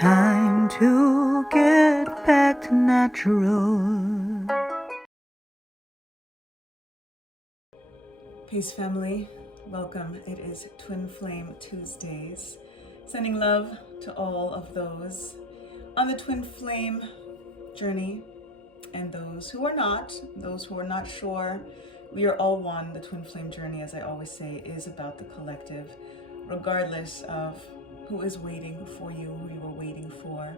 time to get back to natural. Peace, family. Welcome. It is Twin Flame Tuesdays. Sending love to all of those on the Twin Flame journey and those who are not sure. We are all one. The Twin Flame journey, as I always say, is about the collective, regardless of who is waiting for you, who you are waiting for,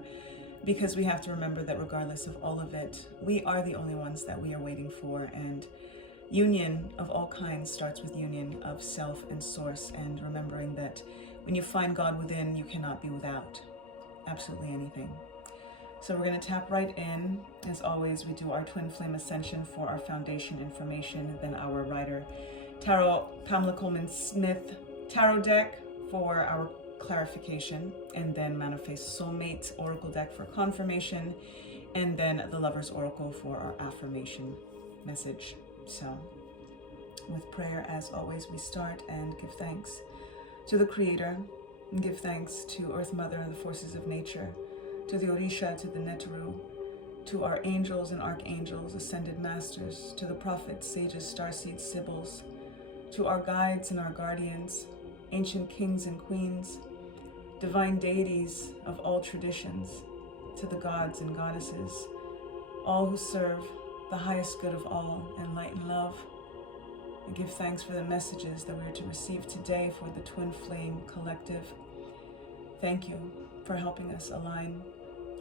because we have to remember that regardless of all of it, we are the only ones that we are waiting for. And union of all kinds starts with union of self and source, and remembering that when you find God within, you cannot be without absolutely anything. So we're going to tap right in. As always, we do our Twin Flame Ascension for our foundation information, then our Rider Tarot Pamela Coleman Smith Tarot deck for our clarification, and then Manifest Soulmate Oracle deck for confirmation, and then the Lover's Oracle for our affirmation message. So with prayer, as always, we start and give thanks to the Creator, and give thanks to Earth Mother and the forces of nature, to the Orisha, to the Neteru, to our angels and archangels, ascended masters, to the prophets, sages, starseeds, sibyls, to our guides and our guardians, ancient kings and queens, divine deities of all traditions, to the gods and goddesses, all who serve the highest good of all, and light and love. I give thanks for the messages that we are to receive today for the Twin Flame Collective. Thank you for helping us align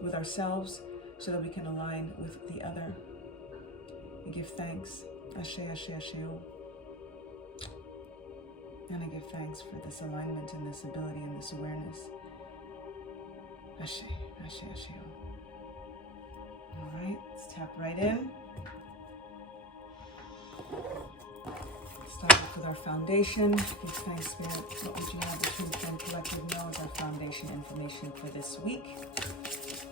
with ourselves so that we can align with the other. I give thanks. Ashe, Ashe, Asheo. And I give thanks for this alignment and this ability and this awareness. Ashe, Ashe, Asheo. All right, let's tap right in. Start off with our foundation. Give thanks, Spirit. What would you have the Twin Flame Collective know as our foundation information for this week?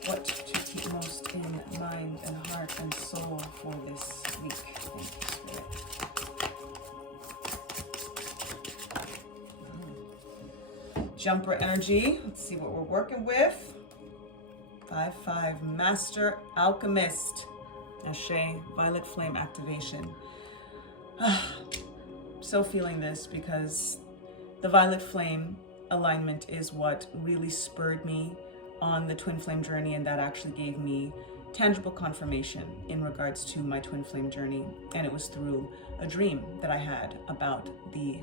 What to keep most in mind and heart and soul for this week? Thank you, Spirit. Jumper energy. Let's see what we're working with. 5-5, Master Alchemist. Ashe, Violet Flame activation. So feeling this because the Violet Flame alignment is what really spurred me on the Twin Flame journey, and that actually gave me tangible confirmation in regards to my Twin Flame journey. And it was through a dream that I had about the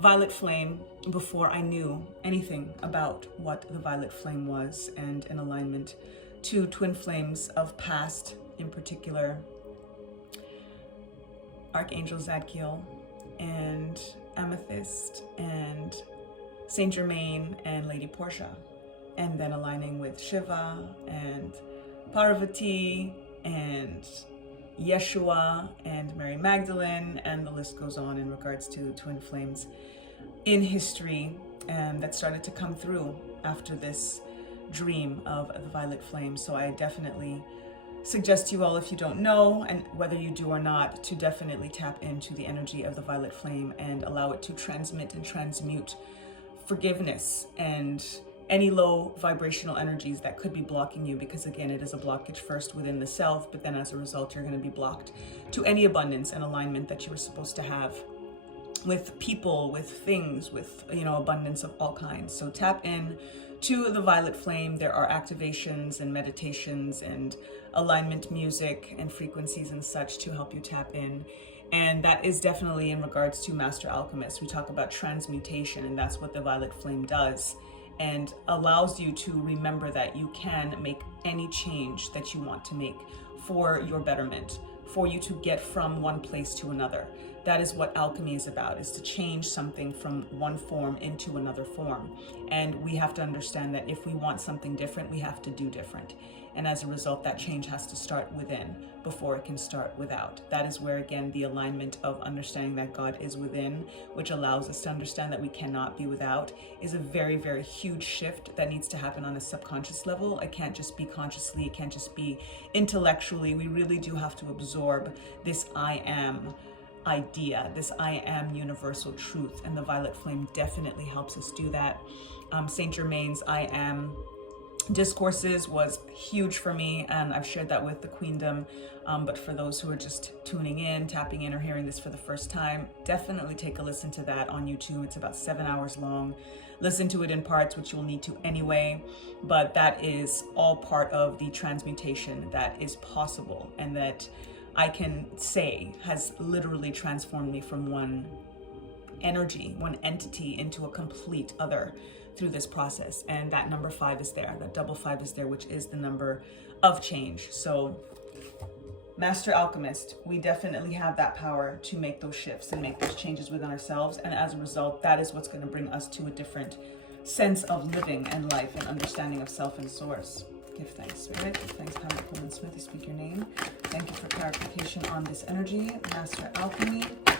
Violet Flame before I knew anything about what the Violet Flame was, and in alignment to Twin Flames of past, in particular Archangel Zadkiel and Amethyst and Saint Germain and Lady Portia, and then aligning with Shiva and Parvati and Yeshua and Mary Magdalene, and the list goes on in regards to Twin Flames in history, and that started to come through after this dream of the Violet Flame. So I definitely suggest to you all, if you don't know, and whether you do or not, to definitely tap into the energy of the Violet Flame and allow it to transmit and transmute forgiveness and any low vibrational energies that could be blocking you, because again, it is a blockage first within the self, but then as a result, you're going to be blocked to any abundance and alignment that you were supposed to have with people, with things, with, abundance of all kinds. So tap in to the Violet Flame. There are activations and meditations and alignment music and frequencies and such to help you tap in. And that is definitely in regards to Master Alchemist. We talk about transmutation, and that's what the Violet Flame does, and allows you to remember that you can make any change that you want to make for your betterment, for you to get from one place to another. That is what alchemy is about, is to change something from one form into another form. And we have to understand that if we want something different, we have to do different. And as a result, that change has to start within before it can start without. That is where, again, the alignment of understanding that God is within, which allows us to understand that we cannot be without, is a very, very huge shift that needs to happen on a subconscious level. It can't just be consciously, it can't just be intellectually. We really do have to absorb this I am idea, this I am universal truth, and the Violet Flame definitely helps us do that. Saint Germain's I am discourses was huge for me, and I've shared that with the Queendom. But for those who are just tuning in, tapping in, or hearing this for the first time, definitely take a listen to that on YouTube. It's about 7 hours long. Listen to it in parts, which you'll need to anyway, but that is all part of the transmutation that is possible, and that I can say has literally transformed me from one energy, one entity, into a complete other through this process. And that number 5 is there, that double 5 is there, which is the number of change. So Master Alchemist, we definitely have that power to make those shifts and make those changes within ourselves. And as a result, that is what's going to bring us to a different sense of living and life and understanding of self and source. Give thanks, Spirit. Give thanks, Power Coleman Smith. You speak your name. Thank you for clarification on this energy. Master Alchemy. I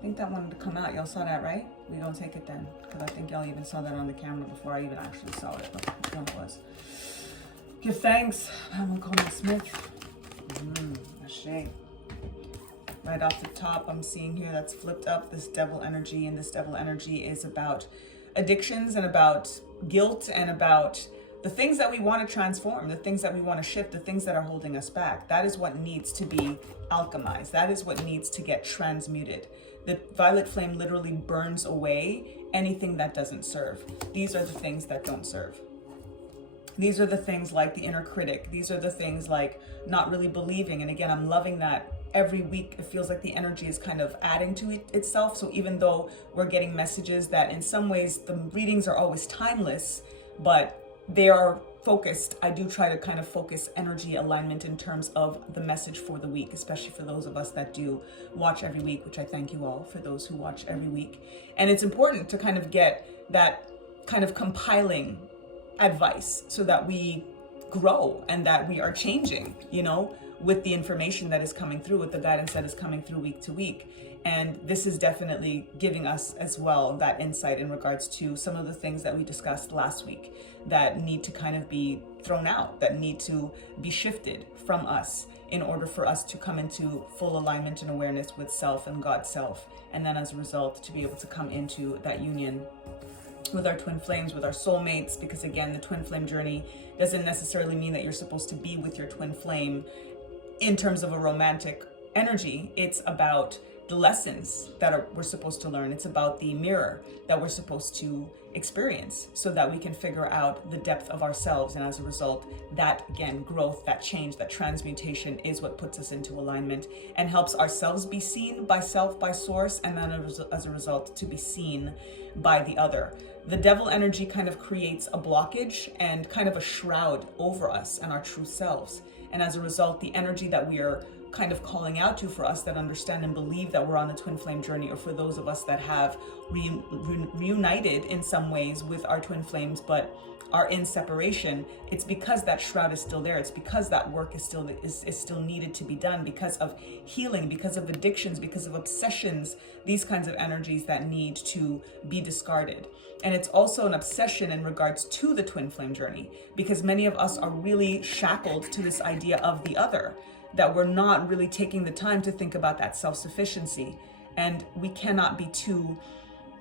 think that wanted to come out. Y'all saw that, right? We don't take it then, because I think y'all even saw that on the camera before I even actually saw it. But it was. Give thanks, Pamela Coleman Smith. Ashe. Right off the top, I'm seeing here that's flipped up this devil energy, and this devil energy is about addictions and about guilt and about the things that we want to transform, the things that we want to shift, the things that are holding us back. That is what needs to be alchemized. That is what needs to get transmuted. The violet flame literally burns away anything that doesn't serve. These are the things that don't serve. These are the things like the inner critic. These are the things like not really believing. And again, I'm loving that every week it feels like the energy is kind of adding to itself. So even though we're getting messages that in some ways the readings are always timeless, but they are focused, I do try to kind of focus energy alignment in terms of the message for the week, especially for those of us that do watch every week, which I thank you all for those who watch every week. And it's important to kind of get that kind of compiling advice so that we grow and that we are changing, you know, with the information that is coming through, with the guidance that is coming through week to week. And this is definitely giving us as well that insight in regards to some of the things that we discussed last week that need to kind of be thrown out, that need to be shifted from us in order for us to come into full alignment and awareness with self and God's self. And then as a result, to be able to come into that union with our twin flames, with our soulmates, because again, the twin flame journey doesn't necessarily mean that you're supposed to be with your twin flame in terms of a romantic energy. It's about the lessons that we're supposed to learn. It's about the mirror that we're supposed to experience so that we can figure out the depth of ourselves. And as a result, that again, growth, that change, that transmutation is what puts us into alignment and helps ourselves be seen by self, by source, and then as a result to be seen by the other. The devil energy kind of creates a blockage and kind of a shroud over us and our true selves. And as a result, the energy that we are kind of calling out to, for us that understand and believe that we're on the twin flame journey, or for those of us that have reunited in some ways with our twin flames but are in separation, it's because that shroud is still there. It's because that work is still needed to be done, because of healing, because of addictions, because of obsessions, these kinds of energies that need to be discarded. And it's also an obsession in regards to the twin flame journey, because many of us are really shackled to this idea of the other, that we're not really taking the time to think about that self-sufficiency. And we cannot be too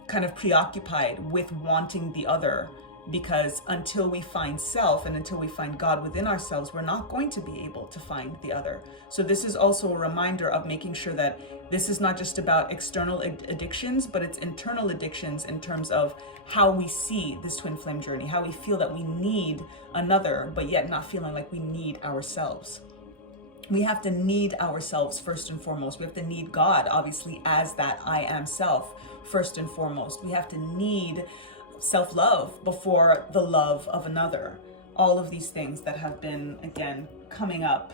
kind of preoccupied with wanting the other, because until we find self and until we find God within ourselves, we're not going to be able to find the other. So this is also a reminder of making sure that this is not just about external addictions, but it's internal addictions in terms of how we see this twin flame journey, how we feel that we need another, but yet not feeling like we need ourselves. We have to need ourselves first and foremost. We have to need God, obviously, as that I am self first and foremost. We have to need self-love before the love of another. All of these things that have been, again, coming up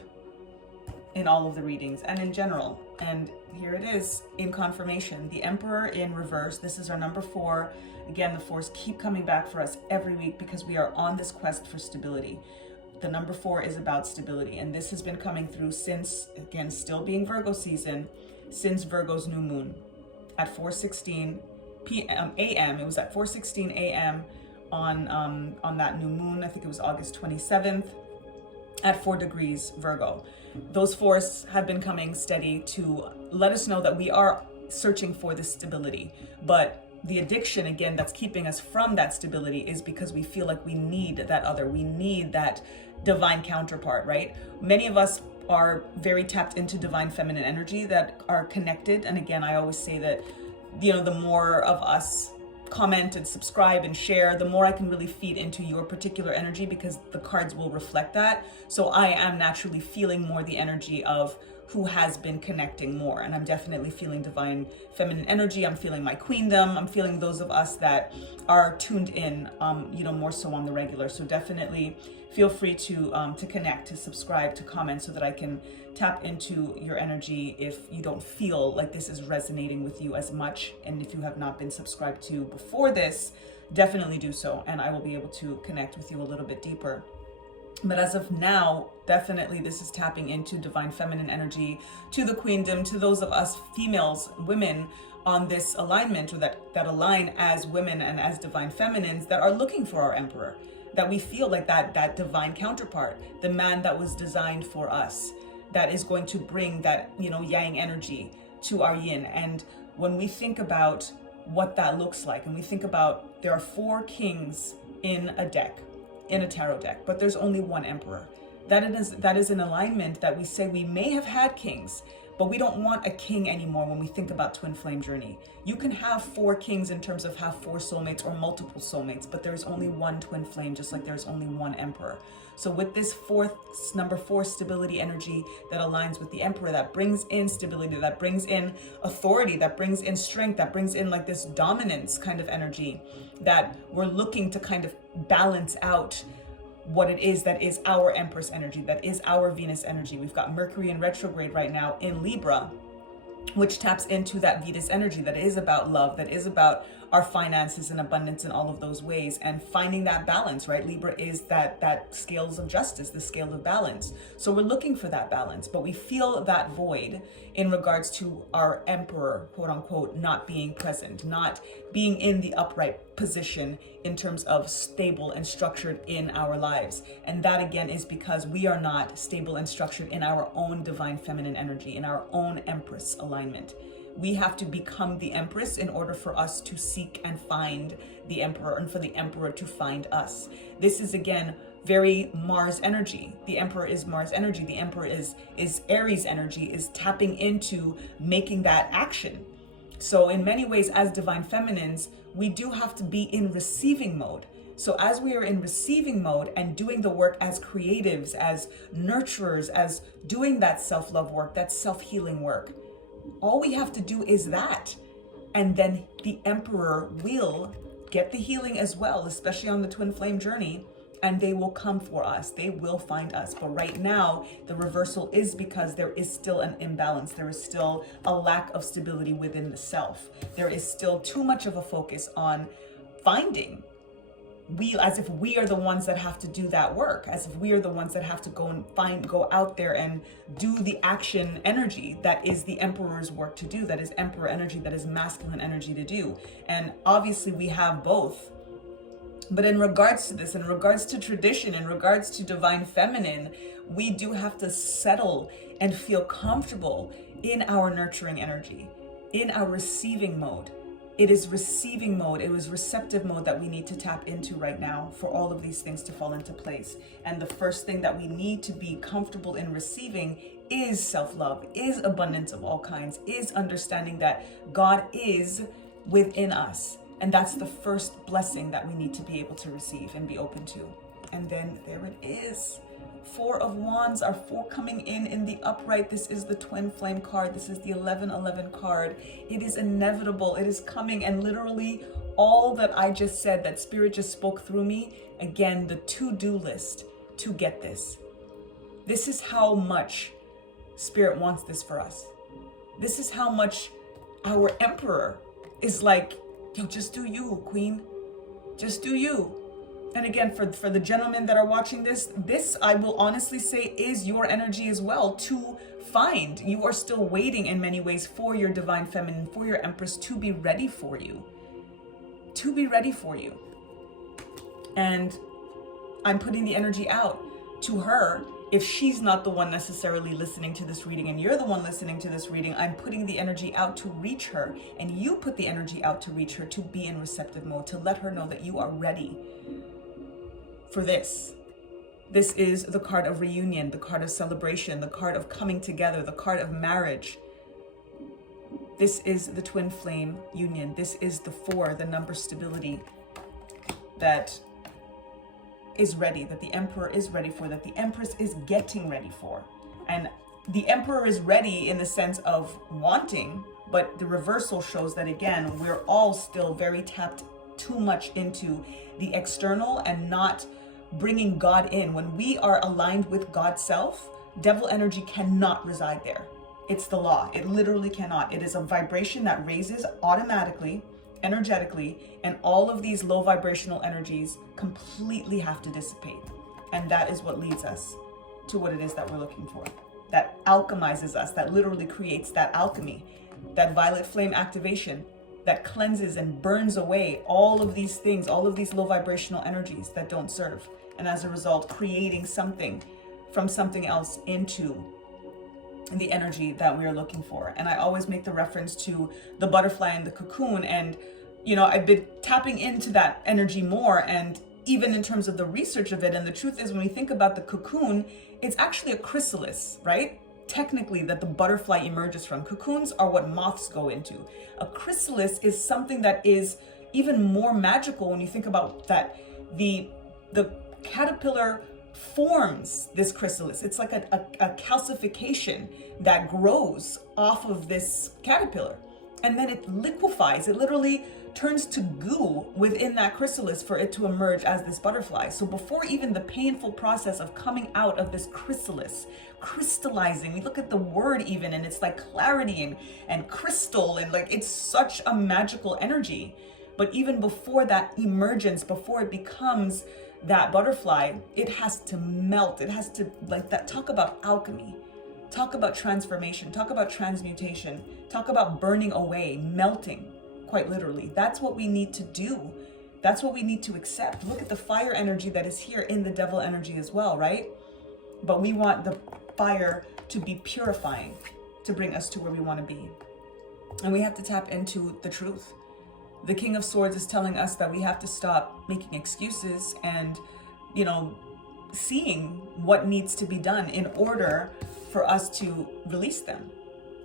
in all of the readings and in general. And here it is in confirmation. The Emperor in reverse. This is our number 4. Again, the 4s keep coming back for us every week because we are on this quest for stability. The number 4 is about stability, and this has been coming through since, again, still being Virgo season, since Virgo's new moon at 4:16 a.m. It was at 4:16 a.m. on that new moon. I think it was August 27th at 4 degrees Virgo. Those 4s have been coming steady to let us know that we are searching for this stability, but the addiction, again, that's keeping us from that stability is because we feel like we need that other, we need that divine counterpart, right? Many of us are very tapped into divine feminine energy that are connected. And again, I always say that, the more of us comment and subscribe and share, the more I can really feed into your particular energy, because the cards will reflect that. So I am naturally feeling more the energy of who has been connecting more. And I'm definitely feeling divine feminine energy. I'm feeling my queendom. I'm feeling those of us that are tuned in, more so on the regular. So definitely feel free to connect, to subscribe, to comment, so that I can tap into your energy if you don't feel like this is resonating with you as much. And if you have not been subscribed to before this, definitely do so, and I will be able to connect with you a little bit deeper. But as of now, definitely this is tapping into divine feminine energy, to the queendom, to those of us females, women on this alignment, or that align as women and as divine feminines, that are looking for our emperor, that we feel like that divine counterpart, the man that was designed for us, that is going to bring that, yang energy to our yin. And when we think about what that looks like, and we think about, there are 4 kings in a deck, in a tarot deck, but there's only one emperor. That is an alignment that we say we may have had kings, but we don't want a king anymore when we think about twin flame journey. You can have 4 kings in terms of have 4 soulmates or multiple soulmates, but there's only one twin flame, just like there's only one emperor. So with this number 4 stability energy that aligns with the emperor, that brings in stability, that brings in authority, that brings in strength, that brings in like this dominance kind of energy, that we're looking to kind of balance out what it is that is our Empress energy, that is our Venus energy. We've got Mercury in retrograde right now in Libra, which taps into that Venus energy that is about love, that is about our finances and abundance in all of those ways, and finding that balance, right? Libra is that scales of justice, the scale of balance. So we're looking for that balance, but we feel that void in regards to our emperor, quote unquote, not being present, not being in the upright position in terms of stable and structured in our lives. And that again is because we are not stable and structured in our own divine feminine energy, in our own Empress alignment. We have to become the Empress in order for us to seek and find the Emperor, and for the Emperor to find us. This is again very Mars energy. The Emperor is Mars energy. The Emperor is Aries energy, is tapping into making that action. So in many ways, as divine feminines, we do have to be in receiving mode. So as we are in receiving mode and doing the work as creatives, as nurturers, as doing that self-love work, that self-healing work, all we have to do is that. And then the Emperor will get the healing as well, especially on the twin flame journey, and they will come for us. They will find us. But right now, the reversal is because there is still an imbalance. There is still a lack of stability within the self. There is still too much of a focus on finding. As if we are the ones that have to do that work, as if we are the ones that have to go out there and do the action energy that is the Emperor's work to do, that is Emperor energy, that is masculine energy to do. And obviously we have both. But in regards to this, in regards to tradition, in regards to divine feminine, we do have to settle and feel comfortable in our nurturing energy, in our receiving mode. It is receiving mode, it was receptive mode that we need to tap into right now for all of these things to fall into place. And the first thing that we need to be comfortable in receiving is self-love, is abundance of all kinds, is understanding that God is within us. And that's the first blessing that we need to be able to receive and be open to. And then there it is. 4 of Wands are 4 coming in the upright. This is the twin flame card. This is the 1111 card. It is inevitable. It is coming. And literally all that I just said, that Spirit just spoke through me, again, the to-do list to get this. This is how much Spirit wants this for us. This is how much our Emperor is like, yo, just do you, Queen. Just do you. And again, for the gentlemen that are watching this I will honestly say is your energy as well to find. You are still waiting in many ways for your divine feminine, for your Empress to be ready for you. To be ready for you. And I'm putting the energy out to her if she's not the one necessarily listening to this reading and you're the one listening to this reading, I'm putting the energy out to reach her, and you put the energy out to reach her, to be in receptive mode, to let her know that you are ready for this. This is the card of reunion, the card of celebration, the card of coming together, the card of marriage. This is the twin flame union. This is the 4, the number stability that is ready, that the Emperor is ready for, that the Empress is getting ready for. And the Emperor is ready in the sense of wanting, but the reversal shows that, again, we're all still very tapped too much into the external and not bringing God in. When we are aligned with God's self, devil energy cannot reside there. It's the law. It literally cannot. It is a vibration that raises automatically, energetically, and all of these low vibrational energies completely have to dissipate. And that is what leads us to what it is that we're looking for. That alchemizes us, that literally creates that alchemy, that violet flame activation that cleanses and burns away all of these things, all of these low vibrational energies that don't serve. And as a result, creating something from something else into the energy that we are looking for. And I always make the reference to the butterfly and the cocoon. And, you know, I've been tapping into that energy more, and even in terms of the research of it. And the truth is, when we think about the cocoon, it's actually a chrysalis, right? Technically, that the butterfly emerges from. Cocoons are what moths go into. A chrysalis is something that is even more magical when you think about that. The caterpillar forms this chrysalis. It's like a calcification that grows off of this caterpillar, and then it liquefies. It literally turns to goo within that chrysalis for it to emerge as this butterfly. So before even the painful process of coming out of this chrysalis, crystallizing, we look at the word even, and it's like clarity and crystal, and like it's such a magical energy. But even before that emergence, before it becomes that butterfly, it has to melt. It has to, like that, talk about alchemy, talk about transformation, talk about transmutation, talk about burning away, melting, quite literally. That's what we need to do. That's what we need to accept. Look at the fire energy that is here in the devil energy as well, right? But we want the fire to be purifying, to bring us to where we want to be. And we have to tap into the truth. The King of Swords is telling us that we have to stop making excuses and, you know, seeing what needs to be done in order for us to release them.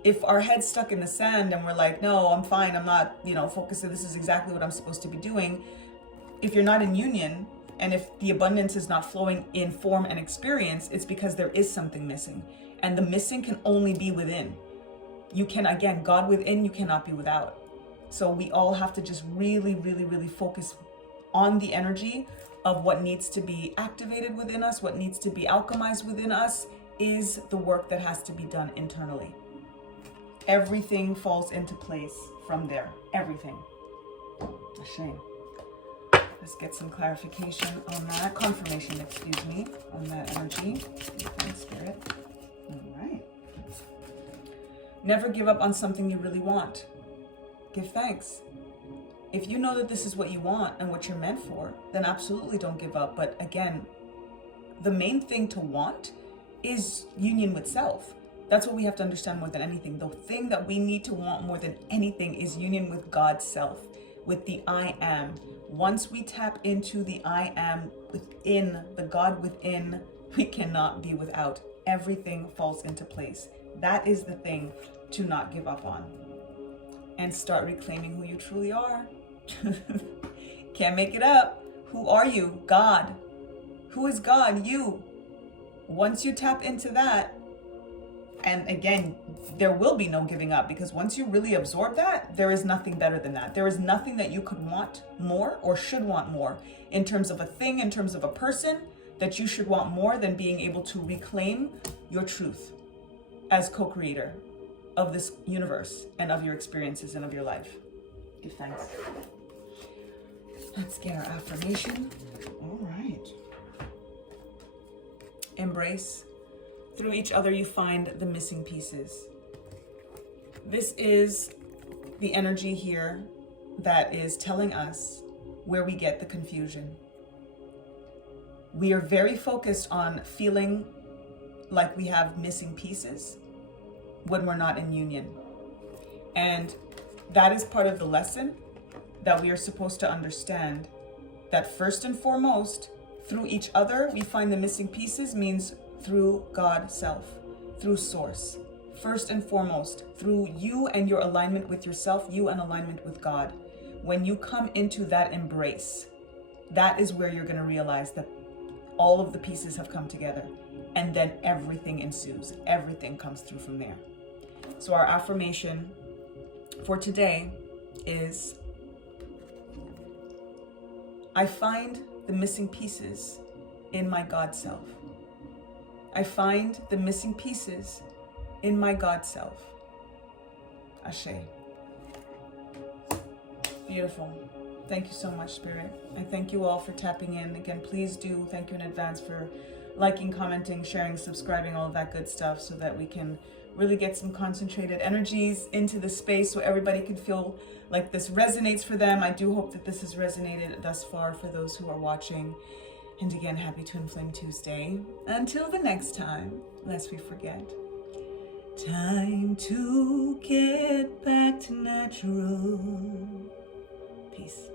If our head's stuck in the sand and we're like, no, I'm fine, I'm not, you know, focusing, this is exactly what I'm supposed to be doing. If you're not in union, and if the abundance is not flowing in form and experience, it's because there is something missing. And the missing can only be within. You can, again, God within, you cannot be without. So we all have to just really, really, really focus on the energy of what needs to be activated within us, what needs to be alchemized within us is the work that has to be done internally. Everything falls into place from there. Everything. A shame. Let's get some clarification on that. Confirmation, excuse me, on that energy. Thanks, Spirit. All right. Never give up on something you really want. Give thanks. If you know that this is what you want and what you're meant for, then absolutely don't give up. But again, the main thing to want is union with self. That's what we have to understand more than anything. The thing that we need to want more than anything is union with God's self, with the I am. Once we tap into the I am within, the God within, we cannot be without. Everything falls into place. That is the thing to not give up on. And start reclaiming who you truly are. Can't make it up. Who are you? God. Who is God? You. Once you tap into that, and again, there will be no giving up, because once you really absorb that, there is nothing better than that. There is nothing that you could want more or should want more in terms of a thing, in terms of a person, that you should want more than being able to reclaim your truth as co-creator of this universe and of your experiences and of your life. Give thanks. Let's get our affirmation. All right. Embrace. Through each other, you find the missing pieces. This is the energy here that is telling us where we get the confusion. We are very focused on feeling like we have missing pieces when we're not in union. And that is part of the lesson that we are supposed to understand, that first and foremost, through each other, we find the missing pieces means through God self, through source. First and foremost, through you and your alignment with yourself, you and alignment with God. When you come into that embrace, that is where you're going to realize that all of the pieces have come together, and then everything ensues. Everything comes through from there. So our affirmation for today is, I find the missing pieces in my God self. I find the missing pieces in my God self. Ashe. Beautiful. Thank you so much, Spirit. I thank you all for tapping in. Again, please do thank you in advance for liking, commenting, sharing, subscribing, all of that good stuff, so that we can really get some concentrated energies into the space so everybody can feel like this resonates for them. I do hope that this has resonated thus far for those who are watching. And again, happy Twin Flame Tuesday. Until the next time, lest we forget. Time to get back to natural. Peace.